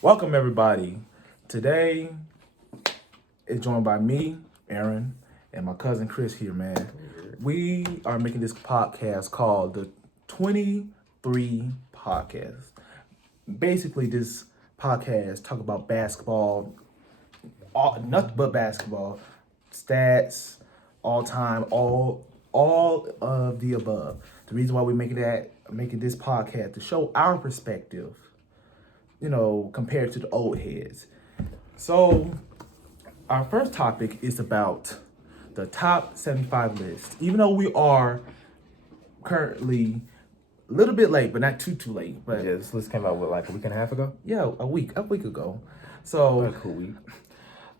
Welcome everybody. Today is joined by me, Aaron, and my cousin Chris here, man. We are making this podcast called the 23 Podcast. Basically, this podcast talk about basketball, nothing but basketball, stats, all time, all of the above. The reason why we're making this podcast to show our perspective, compared to the old heads. So, our first topic is about the top 75 list. Even though we are currently a little bit late, but not too late. But Yeah, this list came out with like a week and a half ago. yeah, a week ago. So, A cool week.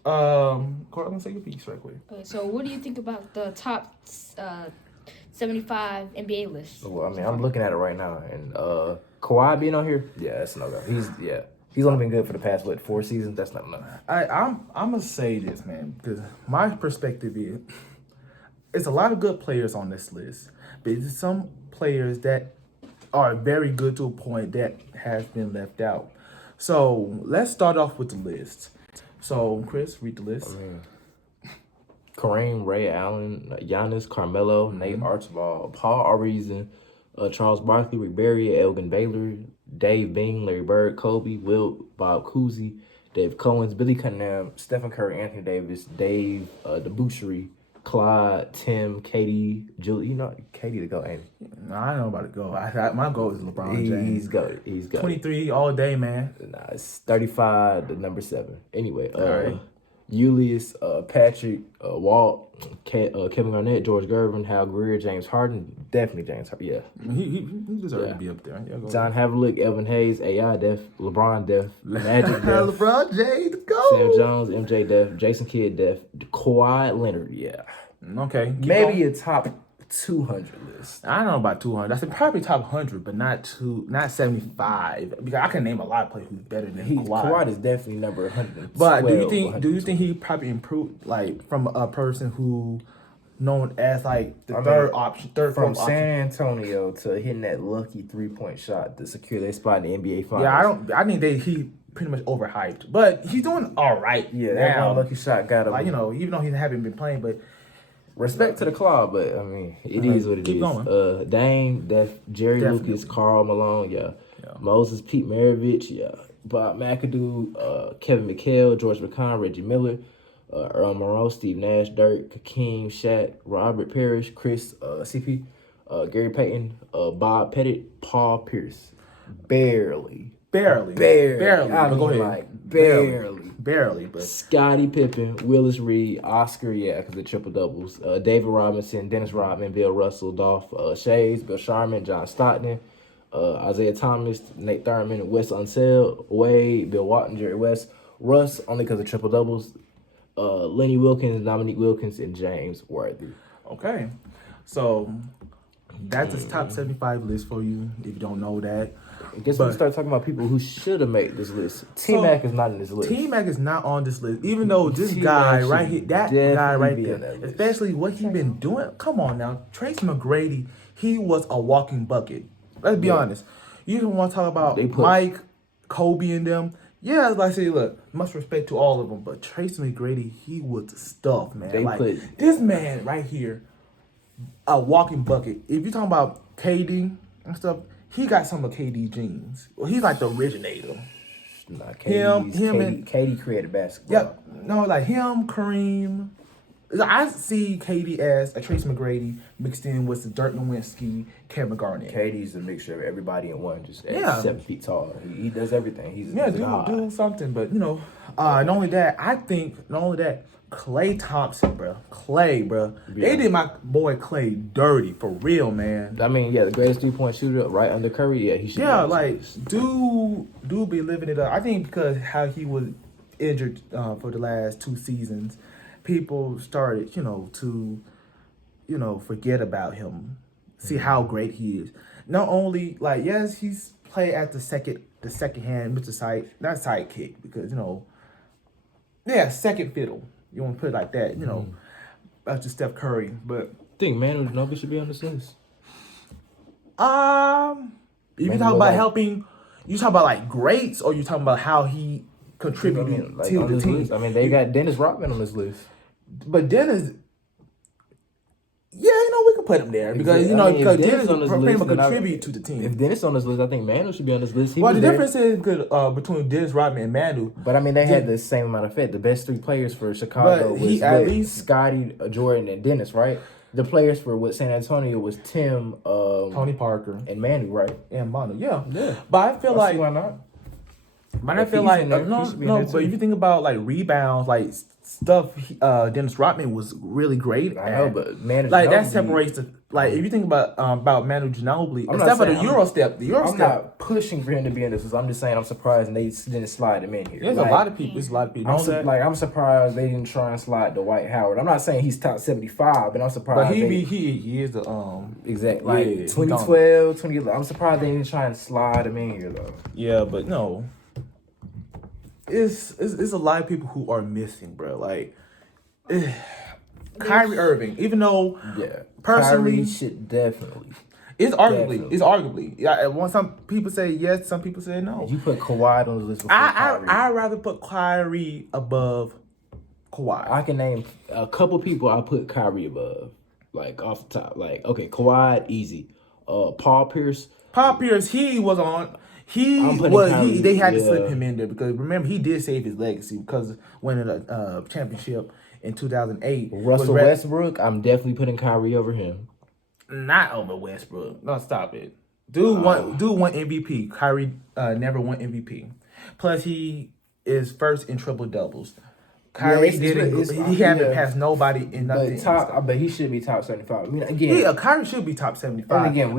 Court, I'm gonna say your piece right quick. Okay, so what do you think about the top 75 NBA list? Well, I mean, I'm looking at it right now, and Kawhi being on here, yeah, that's no go. He's only been good for the past 4 seasons. That's not enough. I'm gonna say this, man, because my perspective is it's a lot of good players on this list, but it's some players that are very good to a point that has been left out. So let's start off with the list. So Chris, read the list. Kareem, Ray Allen, Giannis, Carmelo, Nate Archibald, Paul Arizin, Charles Barkley, Rick Barry, Elgin Baylor, Dave Bing, Larry Bird, Kobe, Wilt, Bob Cousy, Dave Cohen, Billy Cunningham, Stephen Curry, Anthony Davis, Dave DeBoucherie, Clyde, Tim, Katie, Julie. You know, Katie to go, ain't he? I don't know about to go. My goal is LeBron James. He's good. He's good. 23 all day, man. Nah, it's 35 to number 7. Anyway, right. Julius, Patrick, Walt, Kevin Garnett, George Gervin, Hal Greer, James Harden, definitely James Harden, yeah. He deserves to be up there. Yeah, go John Havlicek, Evan Hayes, AI Def, LeBron Def, Magic Def, LeBron James, go. Sam Jones, MJ Def, Jason Kidd Def, Kawhi Leonard, yeah. Okay. Maybe a top 200 list. I don't know about 200. That's probably top 100, but not 75. Because I can name a lot of players who's better than Kawhi. Kawhi is definitely number 100. But do you think he probably improved from a person who known as the third option, from fourth San Antonio to hitting that lucky 3-point shot to secure their spot in the NBA Finals? Yeah, I think he pretty much overhyped, but he's doing all right. Yeah, that now. one lucky shot got him. Even though he haven't been playing, but. Respect to the club, but I mean, it is what it keep is. Going. Dame, Jerry Definitely. Lucas, Karl Malone, yeah. Moses, Pete Maravich, yeah. Bob McAdoo, Kevin McHale, George McCon, Reggie Miller, Earl Monroe, Steve Nash, Dirk, Hakeem, Shaq, Robert Parrish, Chris, CP, Gary Payton, Bob Pettit, Paul Pierce. Barely. Barely. I mean, go ahead. Barely. But Scottie Pippen, Willis Reed, Oscar, yeah, because of triple doubles. David Robinson, Dennis Rodman, Bill Russell, Dolph Shays, Bill Sharman, John Stockton, Isaiah Thomas, Nate Thurman, Wes Unseld, Wade, Bill Walton, Jerry West, Russ, only because of triple doubles, Lenny Wilkins, Dominique Wilkins, and James Worthy. okay, so that's his top 75 list for you. If you don't know that. I guess we start talking about people who should have made this list. T-Mac is not in this list. T-Mac is not on this list, even though this T-Mac guy should right here, that guy right definitely be in there, that list. especially what he been doing. Come on now, Tracy McGrady, he was a walking bucket. Let's be honest. You don't want to talk about Mike, Kobe, and them. Yeah, like I say, look, much respect to all of them, but Tracy McGrady, he was the stuff, man. This man right here, a walking bucket. If you're talking about KD and stuff, he got some of KD genes. Well, he's like the originator. Nah, Katie created basketball. Yeah, no, like him, Kareem. I see KD as a Tracy McGrady mixed in with the Dirk Nowitzki, Kevin Garnett. KD's a mixture of everybody in one, just 7 feet tall. He does everything. He's do something, but not only that, Klay Thompson, bro. Yeah. They did my boy Klay dirty for real, man. I mean, the greatest 3-point shooter right under Curry. Yeah, he should. Yeah, dude be living it up. I think because how he was injured for the last 2 seasons, people started, to forget about him. See how great he is. Not only yes, he's played at the second hand, Mr. Not sidekick because second fiddle. You want to put it like that, that's just Steph Curry. But I think Manu Ginobili should be on this list. If you talk about helping, You talking about like greats, or you talking about how he contributed like to on the this team? list. I mean, they got Dennis Rodman on this list. But Dennis, yeah, we can put him there because Exactly. I mean, if because Dennis Dennis on this pretty list, much then contribute to the team. If Dennis on this list, I think Manu should be on this list. He Well, was the there. difference is between Dennis Rodman and Manu. But I mean, they had the same amount of fit. The best three players for Chicago was at least Scotty, Jordan, and Dennis, right? The players for San Antonio was Tim, Tony Parker, and Manu, right? and Manu. Yeah. Yeah. But I feel I like see why not? But I If feel he's like in there, he should be in no. there But too. if you think about like rebounds, like stuff, Dennis Rodman was really great. I know, but Manu like that Ginobili- separates the like if you think about Manu Ginobili, I'm not except for the saying- Euro step, I'm not pushing for him to be in this list. I'm just saying I'm surprised they didn't slide him in here. There's Like, a lot of people. There's a lot of people. I'm surprised they didn't try and slide Dwight Howard. I'm not saying he's top 75, but I'm surprised. But he is the exactly yeah, like he's 2012, 2011. I'm surprised they didn't try and slide him in here though. Yeah, but no. It's a lot of people who are missing, bro. Like Kyrie Irving, even though Yeah, personally, Kyrie should definitely. it's Definitely. arguably. Yeah, when some people say yes, some people say no. You put Kawhi on the list before Kyrie. I'd rather put Kyrie above Kawhi. I can name a couple people I put Kyrie above, like off the top. Like okay, Kawhi easy. Paul Pierce. Paul Pierce, he was on. I'm putting Kyrie, They had to yeah. slip him in there because remember he did save his legacy because winning a championship in 2008. Russell Westbrook. I'm definitely putting Kyrie over him. Not over Westbrook. No, stop it. Dude won MVP. Kyrie never won MVP. Plus he is first in triple doubles. Kyrie he haven't passed nobody in nothing. But he should be top 75. I mean, again, Kyrie should be top 75. and again,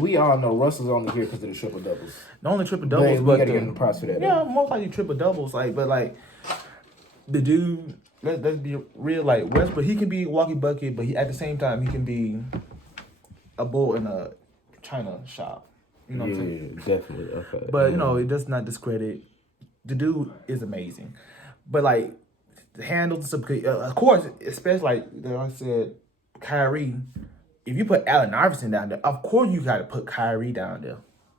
we all know Russell's only here because of the triple doubles. Not only triple doubles, We but gotta give him props for that. yeah, most likely triple doubles. Like, but like the dude, let's be real. Like Westbrook, he can be a walkie bucket, but at the same time, he can be a bull in a China shop. You know what I'm saying? Yeah, definitely. Okay. But it does not discredit. The dude is amazing, but like the handles, of course, especially like I said, Kyrie. If you put Allen Iverson down there, of course you got to put Kyrie down there.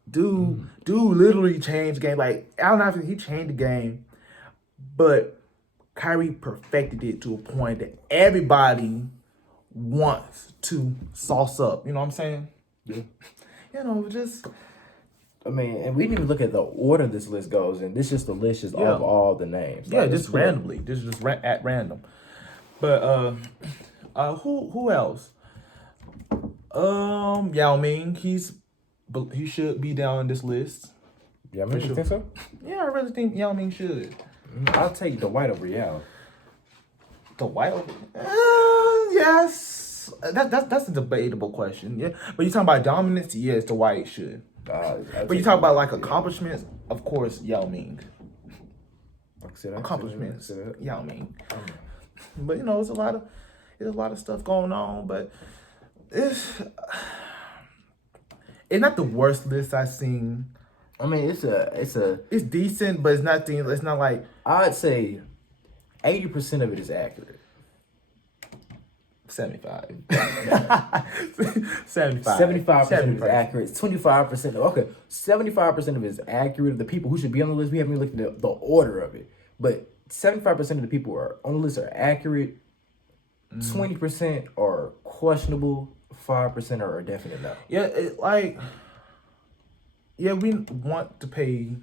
Dude literally changed the game. Like Allen Iverson, he changed the game, but Kyrie perfected it to a point that everybody wants to sauce up. You know what I'm saying? Yeah. Just. I mean, and we didn't even look at the order this list goes in. This is just the list just Yeah. of all the names. Yeah, Like, just randomly. Just at random. But who else? Yao Ming, he should be down on this list. Yeah, I mean, you think so? Yeah, I really think Yao Ming should. I'll take Dwight over Yao. The White? Yes. That's a debatable question. Yeah, but you talking about dominance? Yes, the White should. But you talk about like accomplishments, of course, Yao Ming. Accomplishments, Yao Ming. But there's a lot of stuff going on. But it's not the worst list I've seen. I mean, It's decent, but it's nothing. It's not like I'd say 80% of it is accurate. 75. 75. 75% is accurate. 25%. Okay, 75% of it is accurate. The people who should be on the list, we haven't even looked at the order of it. But 75% of the people who are on the list are accurate. 20% are questionable. 5% are a definite no. Yeah, we want to pay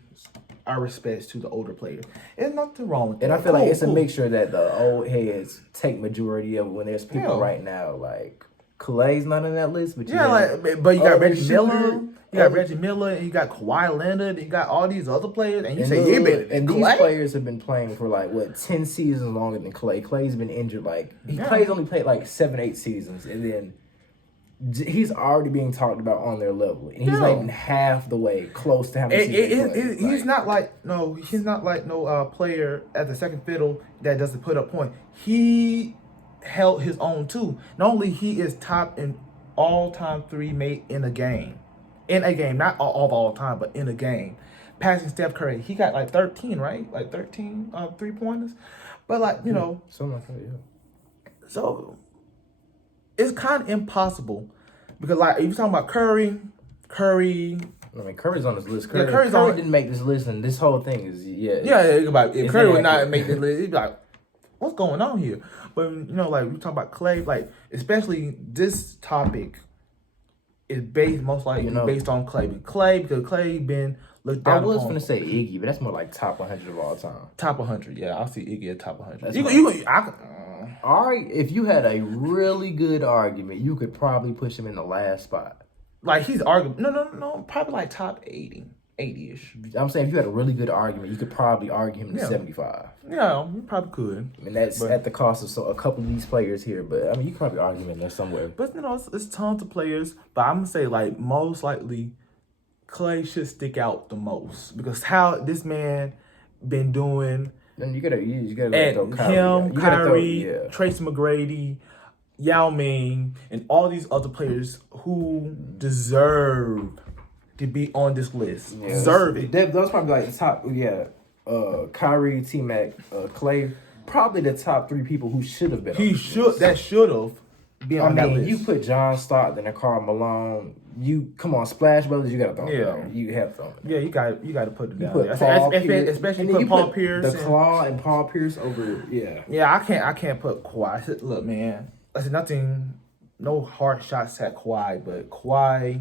our respects to the older players. There's nothing wrong with that. And I feel like it's a mixture that the old heads take majority of when there's people Yeah. right now like Clay's not on that list, but you Yeah, got but you got other Reggie Miller, shooter- you got Reggie Miller, and you got Kawhi Leonard, and you got all these other players, and you say those- you been and these Clay? players have been playing for like 10 seasons longer than Clay. Clay's been injured Clay's only played like 7-8 seasons, and then he's already being talked about on their level, and he's not even half the way close to how many seasons he played. He's not like no player at the second fiddle that doesn't put up point. He held his own too. Not only he is top in all-time three made in a game, not all time, but in a game. Passing Steph Curry, he got like 13, right? Like 13 3-pointers. But Something like that, yeah. so it's kind of impossible because like if you're talking about Curry, I mean, Curry's on this list. Yeah, Curry Curry's on- didn't make this list, and this whole thing is If it's Curry would not inaccurate. make this list, he'd be like, what's going on here? But like we talk about Clay, like especially this topic is based most likely based on Clay. Because Clay been looked I down was upon. gonna say Iggy, but that's more like top 100 of all time. Top 100, yeah, I'll see Iggy at top 100. That's All right, if you had a really good argument, you could probably push him in the last spot. like he's arguing. No, probably like top 80-ish. I'm saying if you had a really good argument, you could probably argue him to 75. Yeah, you probably could. I mean, that's at the cost of a couple of these players here, but I mean, you could probably argue him in there somewhere. But it's tons of players. But I'm gonna say like most likely, Clay should stick out the most because how this man been doing. Then you gotta And throw Kyrie. him, out. You gotta Kyrie, Tracy McGrady, Yao Ming, and all these other players who deserve to be on this list. Yeah, Deserve it. Those probably like the top. Kyrie, T-Mac, Clay, probably the top 3 people who should have been. He on this should. list. That should have been on that I mean, list. you put John Stockton and Karl Malone. You come on, Splash Brothers. You gotta throw them. There. You have to throw them. Yeah, you got to put it You down. put there. Paul Pierce, Especially and then put you Paul put Pierce. the Claw and Paul Pierce over. Yeah. Yeah, I can't put Kawhi. Look, man, I said nothing, no hard shots at Kawhi, but Kawhi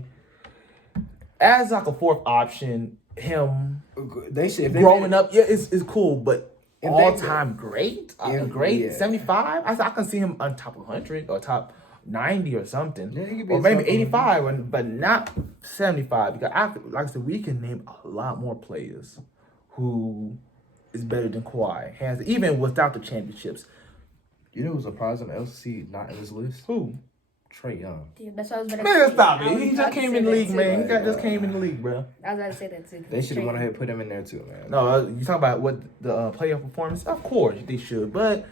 as like a fourth option, him They should. If they growing up, yeah, it's cool, but If all they- time great, If- great yeah. 75. I can see him on top 100 or top 90 or something, Yeah, he could be or a maybe top 85, but not 75. Because like I said, we can name a lot more players who is better than Kawhi, hands even without the championships. You know who's surprising to see not in this list? Who? Trey Young. Yeah, that's what I was about to Man, say. stop I it. was He about just to came say in the that league, too. man. He just came in the league, bro. I was about to say that too. They should have gone ahead and put him in there too, man. No, you talk about what the playoff performance. Of course they should, but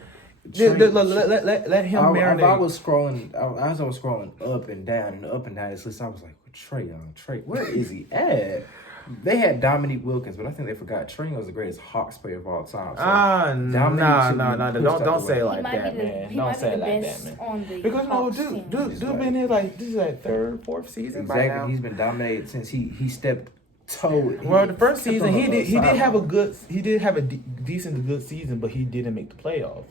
Trey- let him marinate. I was scrolling, as I was scrolling up and down this list, I was like, Trey Young, where is he at? They had Dominique Wilkins, but I think they forgot Trey Young was the greatest Hawks player of all time. So Dominique nah. should be pushed Don't out the say it way. like He might that, be the, man. he Don't might say be it the like best that, man. on the Because no, Hawks team. dude been here like this is like third, fourth season by Exactly, now. he's been dominated since he stepped toe. Well, the first stepped season on he the did have a sideline. decent to good season, but he didn't make the playoffs.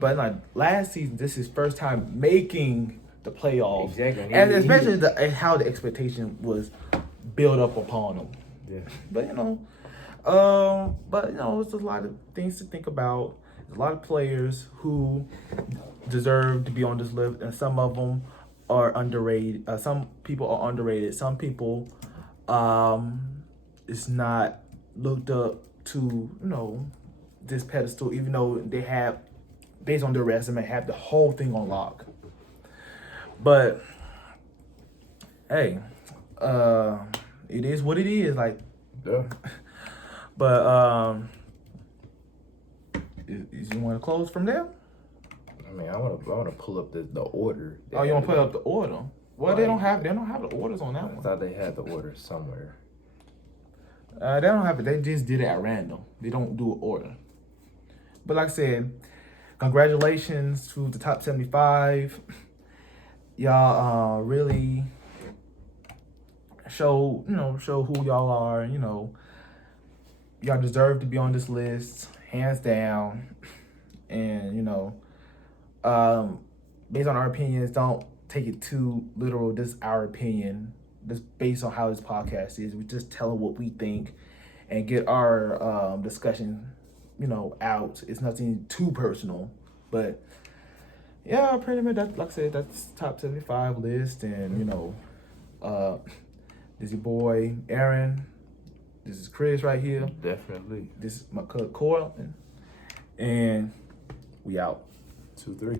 But like last season, this is his first time making the playoffs. Exactly. And especially how the expectation was built up upon him. Yeah. But it's a lot of things to think about. There's a lot of players who deserve to be on this list, and some of them are underrated. Some people are underrated. Some people, it's not looked up to. This pedestal, even though they have, based on their resume, have the whole thing on lock. But hey, it is what it is. Like. Yeah. But is you want to close from there? I mean, I want to pull up the order. Oh, you want to put up the order? Well, Right. they don't have the orders on that I one. thought they had the order somewhere. They don't have it. They just did it at random. They don't do an order. But like I said, congratulations to the top 75. Y'all really show who y'all are. Y'all deserve to be on this list, hands down. And based on our opinions, don't take it too literal. This is our opinion. Just based on how this podcast is. We just tell what we think and get our discussion, out. It's nothing too personal. But yeah, pretty much that, like I said, that's top 75 list. And this is your boy Aaron. This is Chris right here. Definitely. This is my cousin Coral. And we out. 2-3.